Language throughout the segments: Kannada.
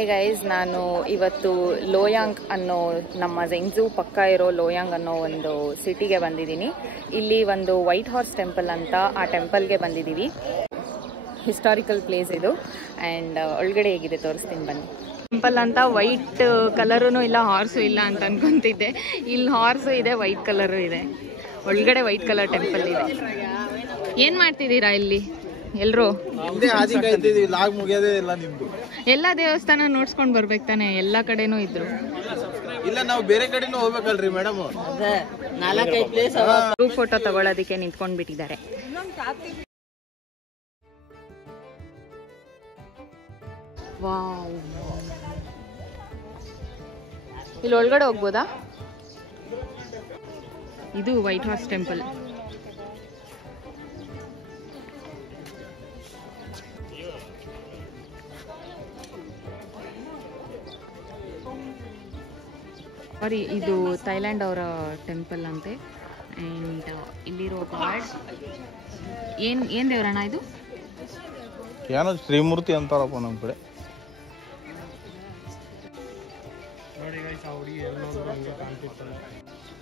ಹಾಯ್ ಗೈಸ್, ನಾನು ಇವತ್ತು ಲೋಯಾಂಗ್ ಅನ್ನೋ ನಮ್ಮ ಝೆಂಗ್ಝೂ ಪಕ್ಕ ಇರೋ ಲೋಯಾಂಗ್ ಅನ್ನೋ ಒಂದು ಸಿಟಿಗೆ ಬಂದಿದ್ದೀನಿ. ಇಲ್ಲಿ ಒಂದು ವೈಟ್ ಹಾರ್ಸ್ ಟೆಂಪಲ್ ಅಂತ ಆ ಟೆಂಪಲ್ಗೆ ಬಂದಿದ್ದೀವಿ. ಹಿಸ್ಟಾರಿಕಲ್ ಪ್ಲೇಸ್ ಇದು ಆ್ಯಂಡ್ ಒಳಗಡೆ ಹೇಗಿದೆ ತೋರಿಸ್ತೀನಿ ಬನ್ನಿ. ಟೆಂಪಲ್ ಅಂತ ವೈಟ್ ಕಲರೂ ಇಲ್ಲ, ಹಾರ್ಸು ಇಲ್ಲ ಅಂತ ಅನ್ಕೊಂತಿದ್ದೆ. ಇಲ್ಲಿ ಹಾರ್ಸು ಇದೆ, ವೈಟ್ ಕಲರು ಇದೆ. ಒಳಗಡೆ ವೈಟ್ ಕಲರ್ ಟೆಂಪಲ್ ಇದೆ. ಏನು ಮಾಡ್ತಿದ್ದೀರಾ ಇಲ್ಲಿ ಎಲ್ಲರೂ? ಎಲ್ಲ ದೇವಸ್ಥಾನ ನೋಡ್ಸ್ಕೊಂಡ್ ಬರ್ಬೇಕು ತಾನೆ, ಎಲ್ಲ ಕಡೆನೂ ಇದ್ರು. ಇಲ್ಲ, ನಾವು ಬೇರೆ ಕಡೆನೂ ಹೋಗ್ಬೇಕಲ್ರಿ ಮೇಡಮ್. ಗ್ರೂಪ್ ಫೋಟೋ ತಗೊಳ್ಳೋದಕ್ಕೆ ನಿಂತ್ಕೊಂಡ್ ಬಿಟ್ಟಿದ್ದಾರೆ. ವಾವ್, ಇಲ್ಲಿ ಒಳಗಡೆ ಹೋಗ್ಬೋದಾ? ಇದು ವೈಟ್ ಹಾರ್ಸ್ ಟೆಂಪಲ್. ಸಾರಿ, ಇದು ಥೈಲ್ಯಾಂಡ್ ಅವರ ಟೆಂಪಲ್ ಅಂತೆ. ಆ್ಯಂಡ್ ಇಲ್ಲಿರೋ ಗಾಡ್ ಏನ್ ದೇವರಣ್ಣ ಇದು? ಏನೋ ಶ್ರೀಮೂರ್ತಿ ಅಂತಾರಪ್ಪ ನಮ್ಮ ಕಡೆ.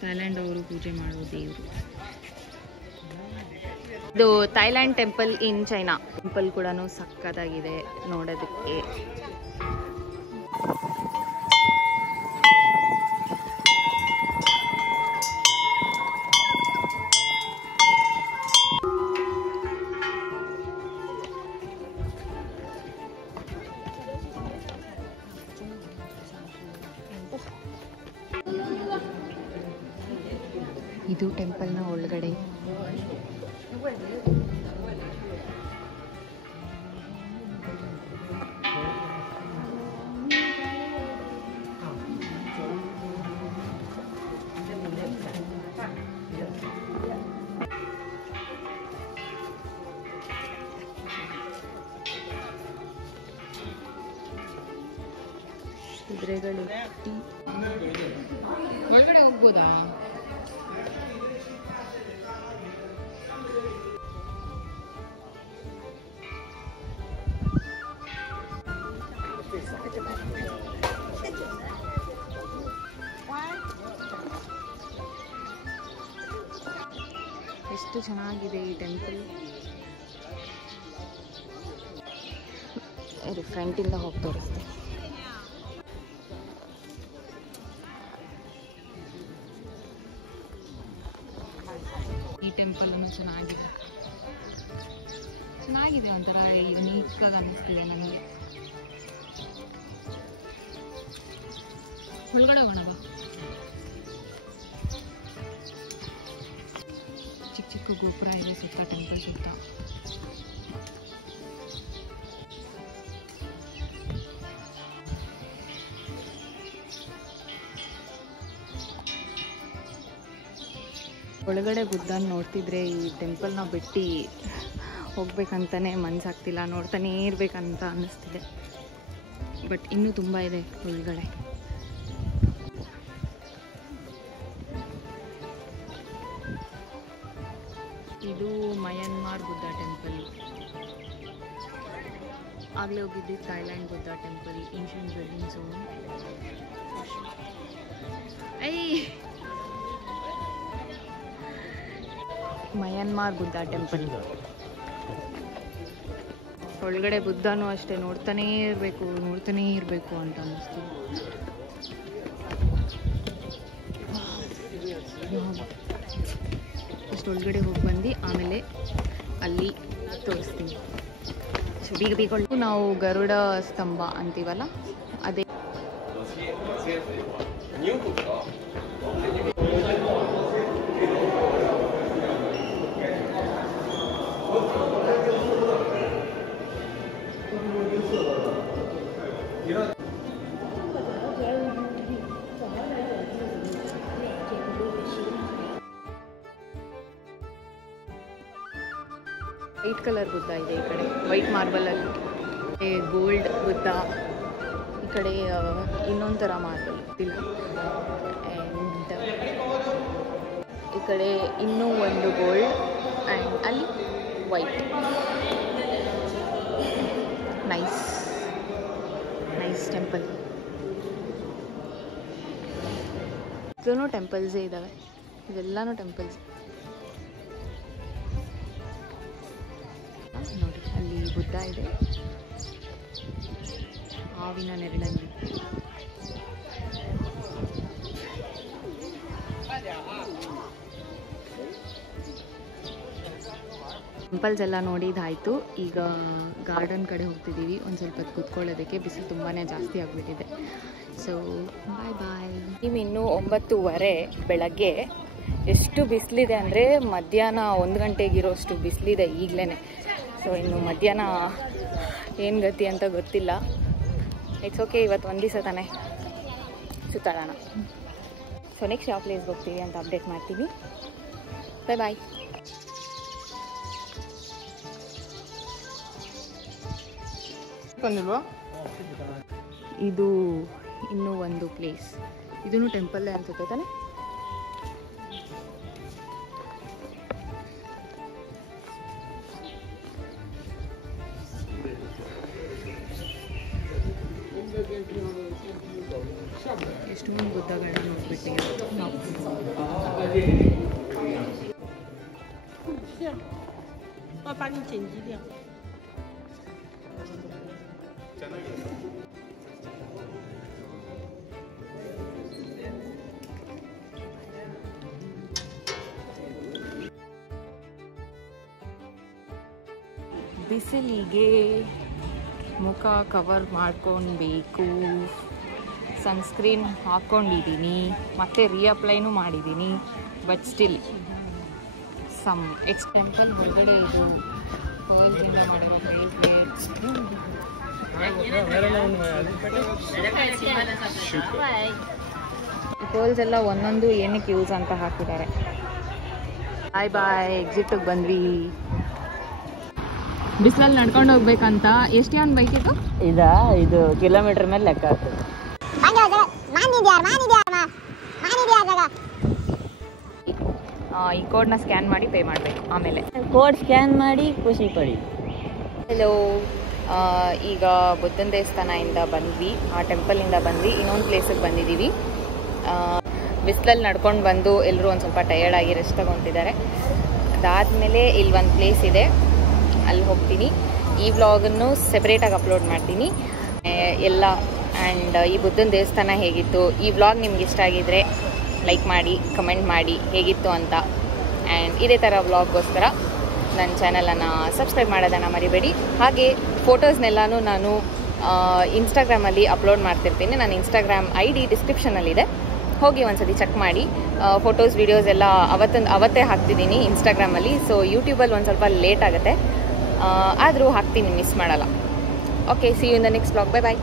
ಥೈಲ್ಯಾಂಡ್ ಅವರು ಪೂಜೆ ಮಾಡುವ ದೇವರು ಇದು. Thailand temple in China. Temple ಕೂಡ ಸಕ್ಕತ್ತಾಗಿದೆ ನೋಡೋದಕ್ಕೆ. ಇದು ಟೆಂಪಲ್ನ ಒಳಗಡೆ. ಕುದುರೆಗಳು ಒಳಗಡೆ ಹೋಗ್ಬೋದಾ? ಎಷ್ಟು ಚೆನ್ನಾಗಿದೆ ಈ ಟೆಂಪಲ್. ಇದು ಫ್ರಂಟಿಂದ ಹೋಗಿ ತೋರಿಸ್ತೀನಿ. ಈ ಟೆಂಪಲ್ ಚೆನ್ನಾಗಿದೆ, ಒಂಥರ ಯುನೀಕ್ ಆಗಿ ಅನ್ನಿಸ್ತಿದೆ ನನಗೆ. ಒಳಗಡೆ ಹೋಗೋಣ ಬಾ. ಚಿಕ್ಕ ಚಿಕ್ಕ ಗೋಪುರ ಇದೆ ಸುತ್ತ, ಟೆಂಪಲ್ ಸುತ್ತ. ಒಳಗಡೆ ಬುದ್ಧನ ನೋಡ್ತಿದ್ರೆ ಈ ಟೆಂಪಲ್ನ ಬಿಟ್ಟು ಹೋಗ್ಬೇಕಂತಾನೆ ಮನ್ಸಾಗ್ತಿಲ್ಲ, ನೋಡ್ತಾನೇ ಇರ್ಬೇಕಂತ ಅನ್ನಿಸ್ತಿದೆ. ಬಟ್ ಇನ್ನೂ ತುಂಬ ಇದೆ ಒಳಗಡೆ. ಇದು ಮಯನ್ಮಾರ್ ಬುದ್ಧ ಟೆಂಪಲ್. ಆಗಲೇ ಹೋಗಿದ್ದು Thailand Buddha temple, ancient dwelling zone. Myanmar Buddha temple ಒಳಗಡೆ ಬುದ್ಧನೂ ಅಷ್ಟೇ ನೋಡ್ತಾನೇ ಇರಬೇಕು ಅಂತ ಅನ್ನಿಸ್ತು. ಅಷ್ಟು ಒಳಗಡೆ ಹೋಗಿ ಬಂದು ಆಮೇಲೆ ಅಲ್ಲಿ ತೋರಿಸ್ತೀನಿ. ಬೀಗ ನಾವು ಗರುಡ ಸ್ತಂಭ ಅಂತೀವಲ್ಲ ಅದೇ. ವೈಟ್ ಕಲರ್ ಬುದ್ಧ ಇದೆ ಈ ಕಡೆ, ವೈಟ್ ಮಾರ್ಬಲಲ್ಲಿ. ಗೋಲ್ಡ್ ಬುದ್ಧ ಈ ಕಡೆ, ಇನ್ನೊಂದು ಥರ ಮಾರ್ಬಲ್ ಇಲ್ಲ. ಆ್ಯಂಡ್ ಈ ಕಡೆ ಇನ್ನೂ ಒಂದು ಗೋಲ್ಡ್ ಆ್ಯಂಡ್ ಅಲ್ಲಿ ವೈಟ್. ನೈಸ್. Nice temple. ಇದೂ ಟೆಂಪಲ್ಸೇ ಇದ್ದಾವೆ, ಇವೆಲ್ಲನೂ ಟೆಂಪಲ್ಸ್. ನೋಡಿ ಅಲ್ಲಿ ಬುದ್ಧ ಇದೆ ಹಾವಿನ ನೆರಳಲ್ಲಿ. ಟೆಂಪಲ್ಸ್ ಎಲ್ಲ ನೋಡಿದಾಯಿತು. ಈಗ ಗಾರ್ಡನ್ ಕಡೆ ಹೋಗ್ತಿದ್ದೀವಿ ಒಂದು ಸ್ವಲ್ಪ ಹೊತ್ತು ಕೂತ್ಕೊಳ್ಳೋದಕ್ಕೆ. ಬಿಸಿಲು ತುಂಬಾ ಜಾಸ್ತಿ ಆಗಿಬಿಟ್ಟಿದೆ. ಸೊ ಬಾಯ್ ಬಾಯ್. ನೀವು ಇನ್ನೂ 9:30 ಬೆಳಗ್ಗೆ. ಎಷ್ಟು ಬಿಸಿಲಿದೆ ಅಂದರೆ ಮಧ್ಯಾಹ್ನ 1 ಗಂಟೆಗಿರೋಷ್ಟು ಬಿಸಿಲಿದೆ ಈಗಲೇ. ಸೊ ಇನ್ನು ಮಧ್ಯಾಹ್ನ ಏನು ಗತಿ ಅಂತ ಗೊತ್ತಿಲ್ಲ. ಇಟ್ಸ್ ಓಕೆ, ಇವತ್ತು ಒಂದು ದಿವಸ ತಾನೇ ಸುತ್ತಾಡೋಣ. ಸೊ ನೆಕ್ಸ್ಟ್ ಯಾವ ಪ್ಲೇಸ್ಗೆ ಹೋಗ್ತೀವಿ ಅಂತ ಅಪ್ಡೇಟ್ ಮಾಡ್ತೀವಿ. ಬಾಯ್ ಬಾಯ್. ಇದು ಇನ್ನೂ ಒಂದು ಪ್ಲೇಸ್. ಇದೂ ಟೆಂಪಲ್ಲೇ ಅನ್ಸುತ್ತೆ ತಾನೆ. ಎಷ್ಟೊಂದು ಬುದ್ಧಗಳನ್ನ ನೋಡ್ಬಿಟ್ಟು ನಾವು ಬಿಸಿಲಿಗೆ ಮುಖ ಕವರ್ ಮಾಡ್ಕೊಳ್ಬೇಕು. ಸನ್ಸ್ಕ್ರೀನ್ ಹಾಕ್ಕೊಂಡಿದ್ದೀನಿ, ಮತ್ತು ರೀಅಪ್ಲೈನೂ ಮಾಡಿದ್ದೀನಿ. ಬಟ್ ಸ್ಟಿಲ್ ಸಮ್ ಟೆಂಪಲ್ ಹೊರಗಡೆ ಇದು ಪರ್ಲ್ಸಿಂದ ಮಾಡಿರೋ ಪರ್ಲ್ಸ್ ಎಲ್ಲ ಒಂದೊಂದು ಏನಕ್ಕೆ ಯೂಸ್ ಅಂತ ಹಾಕಿದ್ದಾರೆ. ಬಾಯ್ ಬಾಯ್. ಎಕ್ಸಿಟಿಗೆ ಬಂದ್ವಿ. ಬಿಸಿಲಲ್ಲಿ ನಡ್ಕೊಂಡು ಹೋಗ್ಬೇಕಂತ. ಎಷ್ಟು ಒಂದು ಬೈಕ್ ಇದು? ಇದು ಕಿಲೋಮೀಟರ್ ಮೇಲೆ ಲೆಕ್ಕ ಆಗ್ತದೆ. ಈ ಕೋಡ್ನ ಸ್ಕ್ಯಾನ್ ಮಾಡಿ ಪೇ ಮಾಡಬೇಕು. ಆಮೇಲೆ ಕೋಡ್ ಸ್ಕ್ಯಾನ್ ಮಾಡಿ ಖುಷಿ ಪಡಿ. ಹಲೋ, ಈಗ ಬುದ್ಧನ ದೇವಸ್ಥಾನದಿಂದ ಬಂದ್ವಿ, ಆ ಟೆಂಪಲಿಂದ ಬಂದ್ವಿ. ಇನ್ನೊಂದು ಪ್ಲೇಸಿಗೆ ಬಂದಿದ್ದೀವಿ. ಬಿಸಿಲಲ್ಲಿ ನಡ್ಕೊಂಡು ಬಂದು ಎಲ್ಲರೂ ಒಂದು ಸ್ವಲ್ಪ ಟಯರ್ಡಾಗಿ ರೆಸ್ಟ್ ತಗೊತಿದ್ದಾರೆ. ಅದಾದಮೇಲೆ ಇಲ್ಲಿ ಒಂದು ಪ್ಲೇಸ್ ಇದೆ, ಅಲ್ಲಿ ಹೋಗ್ತೀನಿ. ಈ ವ್ಲಾಗನ್ನು ಸೆಪ್ರೇಟಾಗಿ ಅಪ್ಲೋಡ್ ಮಾಡ್ತೀನಿ ಎಲ್ಲ. ಆ್ಯಂಡ್ ಈ ಬುದ್ಧನ ದೇವಸ್ಥಾನ ಹೇಗಿತ್ತು, ಈ ವ್ಲಾಗ್ ನಿಮ್ಗೆ ಇಷ್ಟ ಆಗಿದ್ರೆ ಲೈಕ್ ಮಾಡಿ, ಕಮೆಂಟ್ ಮಾಡಿ ಹೇಗಿತ್ತು ಅಂತ. ಆ್ಯಂಡ್ ಇದೇ ಥರ ವ್ಲಾಗ್ಗೋಸ್ಕರ ನನ್ನ ಚಾನಲನ್ನು ಸಬ್ಸ್ಕ್ರೈಬ್ ಮಾಡೋದನ್ನು ಮರಿಬೇಡಿ. ಹಾಗೆ ಫೋಟೋಸ್ನೆಲ್ಲನೂ ನಾನು ಇನ್ಸ್ಟಾಗ್ರಾಮಲ್ಲಿ ಅಪ್ಲೋಡ್ ಮಾಡ್ತಿರ್ತೀನಿ. ನನ್ನ ಇನ್ಸ್ಟಾಗ್ರಾಮ್ ID ಡಿಸ್ಕ್ರಿಪ್ಷನಲ್ಲಿದೆ, ಹೋಗಿ ಒಂದ್ಸತಿ ಚೆಕ್ ಮಾಡಿ. ಫೋಟೋಸ್ ವೀಡಿಯೋಸ್ ಎಲ್ಲ ಅವತ್ತೇ ಹಾಕ್ತಿದ್ದೀನಿ ಇನ್ಸ್ಟಾಗ್ರಾಮಲ್ಲಿ. ಸೊ ಯೂಟ್ಯೂಬಲ್ಲಿ ಒಂದು ಸ್ವಲ್ಪ ಲೇಟ್ ಆಗುತ್ತೆ, ಆದರೂ ಹಾಕ್ತೀನಿ, ಮಿಸ್ ಮಾಡಲ್ಲ. Okay, see you in the next vlog. Bye bye.